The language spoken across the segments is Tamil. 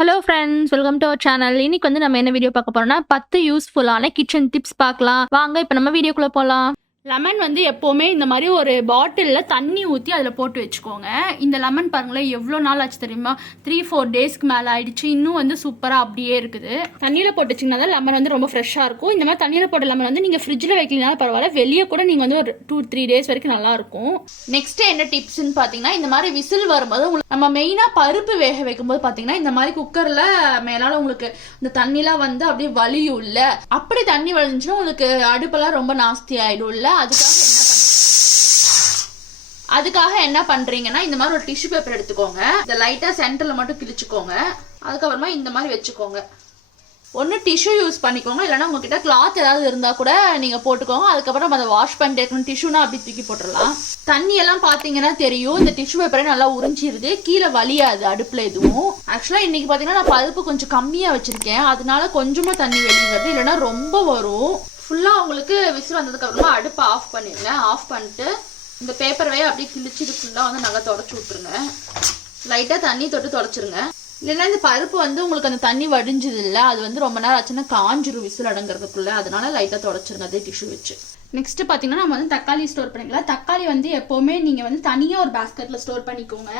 Hello friends welcome to our channel இன்னைக்கு வந்து நம்ம என்ன வீடியோ பார்க்க போறோம்னா பத்து யூஸ்ஃபுல்லான கிச்சன் டிப்ஸ் பார்க்கலாம். வாங்க இப்போ நம்ம வீடியோக்குள்ள போகலாம் லெமன் வந்து எப்போவுமே இந்த மாதிரி ஒரு பாட்டிலில் தண்ணி ஊற்றி அதில் போட்டு வச்சுக்கோங்க. இந்த லெமன் பாருங்களேன் எவ்வளோ நாள் ஆச்சு தெரியுமா? த்ரீ ஃபோர் டேஸ்க்கு மேலே ஆயிடுச்சு. இன்னும் வந்து சூப்பராக அப்படியே இருக்குது. தண்ணியில் போட்டுச்சிங்கன்னா தான் லெமன் வந்து ரொம்ப ஃப்ரெஷ்ஷாக இருக்கும். இந்த மாதிரி தண்ணியில் போட்ட லெமன் வந்து நீங்கள் ஃப்ரிட்ஜில் வைக்கலனாலும் பரவாயில்ல. வெளியே கூட நீங்கள் வந்து ஒரு டூ த்ரீ டேஸ் வரைக்கும் நல்லாயிருக்கும் நெக்ஸ்ட்டு நெக்ஸ்ட் என்ன டிப்ஸ்ன்னு பார்த்தீங்கன்னா இந்த மாதிரி விசில் வரும்போது உங்களுக்கு நம்ம மெயினாக பருப்பு வேக வைக்கும்போது பார்த்தீங்கன்னா இந்த மாதிரி குக்கரில் மேலால் உங்களுக்கு இந்த தண்ணிலாம் வந்து அப்படியே வலியும் இல்லை. அப்படி தண்ணி வலிஞ்சுன்னா உங்களுக்கு அடுப்பெல்லாம் ரொம்ப நாஸ்தி ஆகிடும் இல்லை. அதுக்காக என்ன அதுக்காக என்ன பண்றீங்கன்னா இந்த மாதிரி ஒரு டிஷ்யூ பேப்பர் எடுத்துக்கோங்க. இந்த லைட்டா சென்டர்ல மட்டும் கிழிச்சுக்கோங்க. அதுக்கப்புறமா இந்த மாதிரி வச்சுக்கோங்க. ஒன்று டிஷ்யூ யூஸ் பண்ணிக்கோங்க. இல்லைன்னா உங்ககிட்ட கிளாத் ஏதாவது இருந்தால் கூட நீங்கள் போட்டுக்கோங்க. அதுக்கப்புறம் நம்ம அதை வாஷ் பண்ணிட்டு இருக்கணும். டிஷ்யூனா அப்படி தூக்கி போட்டுடலாம். தண்ணியெல்லாம் பார்த்தீங்கன்னா தெரியும். இந்த டிஷ்யூ பேப்பரே நல்லா உறிஞ்சிருது. கீழே வலியாது அடுப்பில் எதுவும். ஆக்சுவலாக இன்னைக்கு பார்த்தீங்கன்னா நான் பருப்பு கொஞ்சம் கம்மியாக வச்சுருக்கேன். அதனால கொஞ்சமாக தண்ணி வெளியே வருது. இல்லைன்னா ரொம்ப வரும். ஃபுல்லாக உங்களுக்கு விசில் வந்ததுக்கு அப்புறமா அடுப்பை ஆஃப் பண்ணிடுங்க ஆஃப் பண்ணிட்டு இந்த பேப்பரவே அப்படியே கிழிச்சு இது ஃபுல்லாக வந்து நல்லா தொடச்சி விட்ருங்க லைட்டாக தண்ணி தொட்டு தொடச்சிருங்க. இல்லைன்னா இந்த பருப்பு வந்து உங்களுக்கு அந்த தண்ணி வடிஞ்சது இல்லை அது வந்து ரொம்ப நேரம் ஆச்சுன்னா காஞ்சிரும் விசில் அடங்குறதுக்குள்ள. அதனால லைட்டாக தொடச்சிருங்க அதே டிஷ்யூ வச்சு. நெக்ஸ்ட் பார்த்தீங்கன்னா நம்ம வந்து தக்காளி ஸ்டோர் பண்ணிக்கலாம். தக்காளி வந்து எப்போவுமே நீங்கள் வந்து தனியாக ஒரு பேஸ்கெட்டில் ஸ்டோர் பண்ணிக்கோங்க.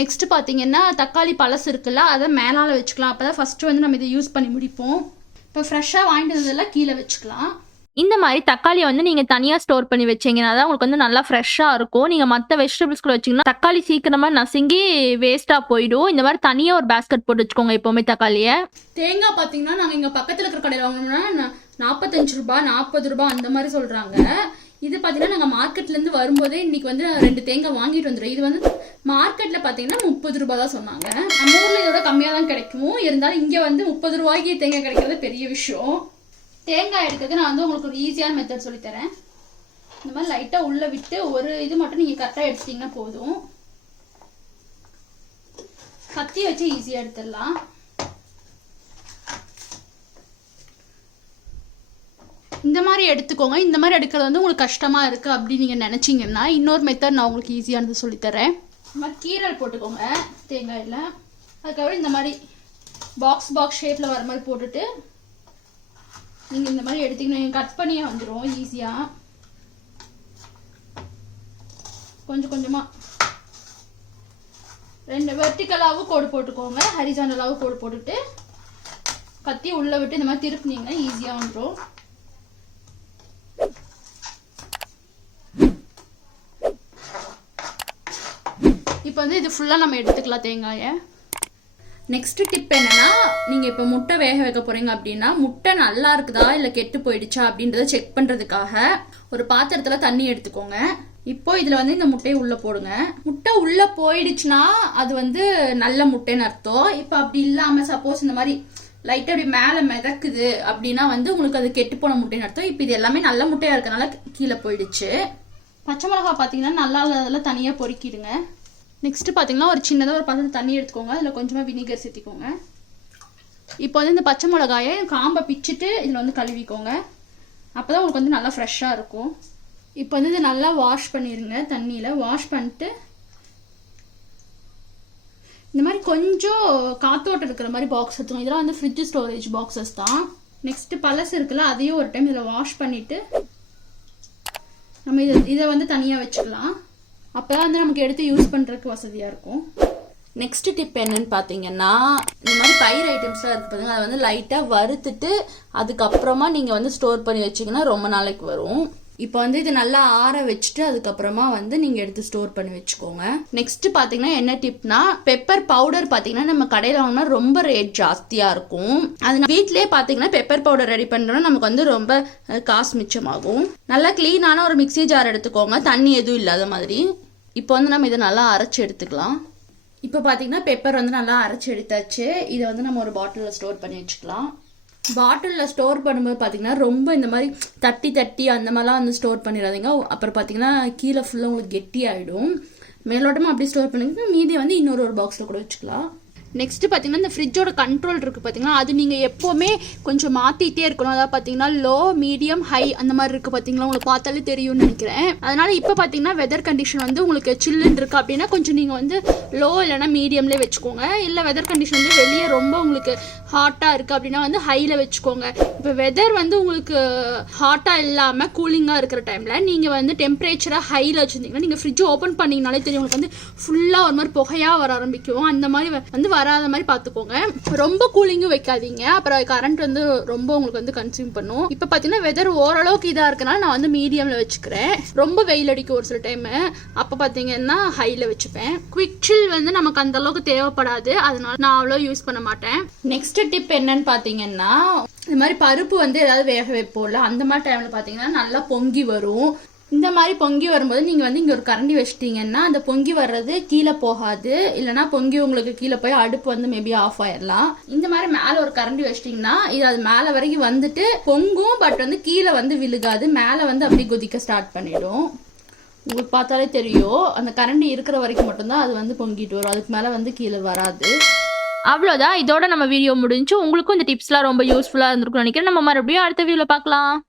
நெக்ஸ்ட் பார்த்தீங்கன்னா தக்காளி பழசு இருக்குல்ல அதை மேலால வச்சுக்கலாம். அப்போ தான் ஃபஸ்ட்டு வந்து நம்ம இதை யூஸ் பண்ணி முடிப்போம். இப்போ ஃப்ரெஷ்ஷாக வாங்கிட்டு வந்ததெல்லாம் கீழே வச்சுக்கலாம். இந்த மாதிரி தக்காளியை வந்து நீங்கள் தனியாக ஸ்டோர் பண்ணி வச்சீங்கன்னா தான் உங்களுக்கு வந்து நல்லா ஃப்ரெஷ்ஷாக இருக்கும். நீங்கள் மற்ற வெஜிடபிள்ஸ்குள்ள வச்சிங்கன்னா தக்காளி சீக்கிரமாக நசுங்கி வேஸ்ட்டாக போயிடும். இந்த மாதிரி தனியாக ஒரு பேஸ்கெட் போட்டு வச்சுக்கோங்க எப்போவுமே தக்காளியை. தேங்காய் பார்த்தீங்கன்னா நாங்கள் இங்கே பக்கத்தில் இருக்கிற கடையில் வாங்கினோம்னா நாற்பத்தஞ்சு ரூபாய் நாற்பது ரூபாய் அந்த மாதிரி சொல்கிறாங்க இது பார்த்தீங்கன்னா நாங்கள் மார்க்கெட்லேருந்து வரும்போதே இன்னைக்கு வந்து ரெண்டு தேங்காய் வாங்கிட்டு வந்துடும் இது வந்து மார்க்கெட்டில் பார்த்தீங்கன்னா முப்பது ரூபா தான் சொன்னாங்க. நம்ம ஊரில் இதோட கம்மியாக தான் கிடைக்கும். இருந்தாலும் இங்கே வந்து முப்பது ரூபாய்க்கு தேங்காய் கிடைக்கிறது பெரிய விஷயம். தேங்காய் எடுக்கிறது நான் வந்து உங்களுக்கு ஒரு ஈஸியான மெத்தட் சொல்லித்தரேன் இந்த மாதிரி லைட்டாக உள்ளே விட்டு ஒரு இது மட்டும் நீங்கள் கரெக்டாக எடுத்துட்டிங்கன்னா போதும். கத்தி வச்சு ஈஸியாக எடுத்துடலாம் இந்த மாதிரி எடுத்துக்கோங்க. இந்த மாதிரி எடுக்கிறது வந்து உங்களுக்கு கஷ்டமாக இருக்குது அப்படின்னு நீங்கள் நினச்சிங்கன்னா இன்னொரு மெத்தட் நான் உங்களுக்கு ஈஸியானது சொல்லித்தரேன் இந்த மாதிரி கீரல் போட்டுக்கோங்க தேங்காயில் அதுக்கப்புறம் இந்த மாதிரி பாக்ஸ் பாக்ஸ் ஷேப்பில் வர மாதிரி போட்டுட்டு நீங்கள் இந்த மாதிரி எடுத்தீங்கன்னா கட் பண்ணியே வந்துடும் ஈஸியாக கொஞ்சம் கொஞ்சமாக ரெண்டு வெர்டிக்கலாகவும் கோடு போட்டுக்கோங்க ஹரிஜானலாகவும் கோடு போட்டுட்டு கத்தி உள்ளே விட்டு இந்த மாதிரி திருப்பினீங்கன்னா ஈஸியாக வந்துடும் இப்போ வந்து இது ஃபுல்லாக நம்ம எடுத்துக்கலாம் தேங்காயை. நெக்ஸ்ட் டிப் என்னன்னா நீங்கள் இப்போ முட்டை வேக வைக்க போறீங்க அப்படின்னா முட்டை நல்லா இருக்குதா இல்லை கெட்டு போயிடுச்சா அப்படின்றத செக் பண்ணுறதுக்காக ஒரு பாத்திரத்தில் தண்ணி எடுத்துக்கோங்க. இப்போ இதில் வந்து இந்த முட்டையை உள்ளே போடுங்க. முட்டை உள்ளே போயிடுச்சுன்னா அது வந்து நல்ல முட்டைன்னு அர்த்தம். இப்போ அப்படி இல்லாமல் சப்போஸ் இந்த மாதிரி லைட்டாக அப்படி மேலே மிதக்குது அப்படின்னா வந்து உங்களுக்கு அது கெட்டு போன முட்டைன்னு அர்த்தம். இப்போ இது எல்லாமே நல்ல முட்டையாக இருக்கனால கீழே போயிடுச்சு. பச்சை மிளகா பார்த்தீங்கன்னா நல்லா இல்லாததெல்லாம் தனியாக பொறுக்கிடுங்க. நெக்ஸ்ட்டு பார்த்தீங்கன்னா ஒரு சின்னதாக ஒரு பாத்திரம் தண்ணி எடுத்துக்கோங்க. அதில் கொஞ்சமாக வினிகர் சேர்த்திக்கோங்க. இப்போ வந்து இந்த பச்சை மிளகாயை காம்பை பிச்சுட்டு இதில் வந்து கழுவிக்கோங்க. அப்போ தான் உங்களுக்கு வந்து நல்லா ஃப்ரெஷ்ஷாக இருக்கும். இப்போ வந்து இதை நல்லா வாஷ் பண்ணிடுங்க தண்ணியில். வாஷ் பண்ணிட்டு இந்த மாதிரி கொஞ்சம் காத்தோட்டம் இருக்கிற மாதிரி பாக்ஸ் எடுத்துக்கோங்க. இதெல்லாம் வந்து ஃப்ரிட்ஜ் ஸ்டோரேஜ் பாக்ஸஸ் தான். நெக்ஸ்ட்டு பழசு இருக்குல்ல அதையும் ஒரு டைம் இதில் வாஷ் பண்ணிவிட்டு நம்ம இதை இதை வந்து தனியாக வச்சுக்கலாம். அப்போ தான் வந்து நமக்கு எடுத்து யூஸ் பண்ணுறதுக்கு வசதியாக இருக்கும். நெக்ஸ்ட் டிப் என்னன்னு பார்த்தீங்கன்னா இந்த மாதிரி பயிர் ஐட்டம்ஸ்லாம் இருக்கு பாருங்க அதை வந்து லைட்டாக வறுத்துட்டு அதுக்கப்புறமா நீங்கள் வந்து ஸ்டோர் பண்ணி வச்சீங்கன்னா ரொம்ப நாளைக்கு வரும். இப்போ வந்து இது நல்லா ஆற வச்சுட்டு அதுக்கப்புறமா வந்து நீங்கள் எடுத்து ஸ்டோர் பண்ணி வச்சுக்கோங்க. நெக்ஸ்ட் பார்த்தீங்கன்னா என்ன டிப்னா பெப்பர் பவுடர் பார்த்தீங்கன்னா நம்ம கடையில் வாங்கினா ரொம்ப ரேட் ஜாஸ்தியாக இருக்கும். அது வீட்லயே பார்த்தீங்கன்னா பெப்பர் பவுடர் ரெடி பண்ணுறோம்னா நமக்கு வந்து ரொம்ப காசு மிச்சமாகும். நல்லா க்ளீனான ஒரு மிக்ஸி ஜார் எடுத்துக்கோங்க. தண்ணி எதுவும் இல்லாத மாதிரி. இப்போ வந்து நம்ம இதை நல்லா அரைச்சி எடுத்துக்கலாம். இப்போ பார்த்தீங்கன்னா பெப்பர் வந்து நல்லா அரைச்சி எடுத்தாச்சு. இதை வந்து நம்ம ஒரு பாட்டிலில் ஸ்டோர் பண்ணி வச்சுக்கலாம். பாட்டிலில் ஸ்டோர் பண்ணும்போது பார்த்தீங்கன்னா ரொம்ப இந்த மாதிரி தட்டி தட்டி அந்த மாதிரிலாம் வந்து ஸ்டோர் பண்ணிடாதீங்க. அப்புறம் பார்த்தீங்கன்னா கீழே ஃபுல்லாக உங்களுக்கு கெட்டி ஆகிடும் மேலோட்டமாக அப்படி ஸ்டோர் பண்ணிங்கன்னா மீதி வந்து இன்னொரு ஒரு பாக்ஸில் கூட வச்சுக்கலாம். நெக்ஸ்ட் பார்த்தீங்கன்னா இந்த ஃப்ரிட்ஜோட கண்ட்ரோல் இருக்குது பார்த்தீங்கன்னா அது நீங்கள் எப்போவுமே கொஞ்சம் மாற்றிட்டே இருக்கணும். அதாவது பார்த்தீங்கன்னா லோ மீடியம் ஹை அந்த மாதிரி இருக்குது பார்த்தீங்களா உங்களுக்கு பார்த்தாலே தெரியும்னு நினைக்கிறேன். அதனால் இப்போ பார்த்தீங்கன்னா வெதர் கண்டிஷன் வந்து உங்களுக்கு சில்லுன்னு இருக்குது அப்படின்னா கொஞ்சம் நீங்கள் வந்து லோ இல்லைனா மீடியம்லேயே வச்சுக்கோங்க. இல்லை வெதர் கண்டிஷன் வந்து வெளியே ரொம்ப உங்களுக்கு ஹாட்டாக இருக்குது அப்படின்னா வந்து ஹையில் வச்சுக்கோங்க. இப்போ வெதர் வந்து உங்களுக்கு ஹாட்டாக இல்லாமல் கூலிங்காக இருக்கிற டைமில் நீங்கள் வந்து டெம்பரேச்சரை ஹையில் வச்சுருந்தீங்கன்னா நீங்கள் ஃப்ரிட்ஜ் ஓப்பன் பண்ணிங்கனாலே தெரியும். உங்களுக்கு வந்து ஃபுல்லாக ஒரு மாதிரி புகையாக வர ஆரம்பிக்கும். அந்த மாதிரி வ- வந்து வராத மாதிரி பார்த்துக்கோங்க ரொம்ப கூலிங்கும் வைக்காதீங்க. அப்புறம் கரண்ட் வந்து ரொம்ப உங்களுக்கு வந்து கன்சியூம் பண்ணும். இப்போ பார்த்தீங்கன்னா வெதர் ஓரளவுக்கு இதாக இருக்கனால நான் வந்து மீடியமில் வச்சுக்கிறேன். ரொம்ப வெயில் அடிக்கும் ஒரு சில டைமு அப்போ பார்த்தீங்கன்னா ஹையில் வச்சுப்பேன். குவிக் சில் வந்து நமக்கு அந்த அளவுக்கு தேவைப்படாது. அதனால நான் அவ்வளோ யூஸ் பண்ண மாட்டேன். நெக்ஸ்ட் டிப் என்னன்னு பார்த்தீங்கன்னா இந்த மாதிரி பருப்பு வந்து ஏதாவது வேக வைப்போம்ல அந்த மாதிரி டைமில் பார்த்தீங்கன்னா நல்லா பொங்கி வரும். இந்த மாதிரி பொங்கி வரும்போது நீங்கள் வந்து இங்கே ஒரு கரண்டி வச்சிட்டீங்கன்னா அந்த பொங்கி வர்றது கீழே போகாது. இல்லைனா பொங்கி உங்களுக்கு கீழே போய் அடுப்பு வந்து மேபி ஆஃப் ஆயிடலாம் இந்த மாதிரி மேலே ஒரு கரண்டி வச்சிட்டிங்கன்னா இது அது மேலே வரைக்கும் வந்துட்டு பொங்கும் பட் வந்து கீழே வந்து விழுகாது. மேலே வந்து அப்படியே கொதிக்க ஸ்டார்ட் பண்ணிடும். உங்களுக்கு பார்த்தாலே தெரியும். அந்த கரண்டி இருக்கிற வரைக்கும் மட்டும்தான் அது வந்து பொங்கிட்டு வரும். அதுக்கு மேலே வந்து கீழே வராது. அவ்வளோதான். இதோட நம்ம வீடியோ முடிஞ்சு. உங்களுக்கும் இந்த டிப்ஸ்லாம் ரொம்ப யூஸ்ஃபுல்லாக இருந்திருக்கும்னு நினைக்கிறேன். நம்ம மறுபடியும் அடுத்த வீடியோவில் பார்க்கலாம்.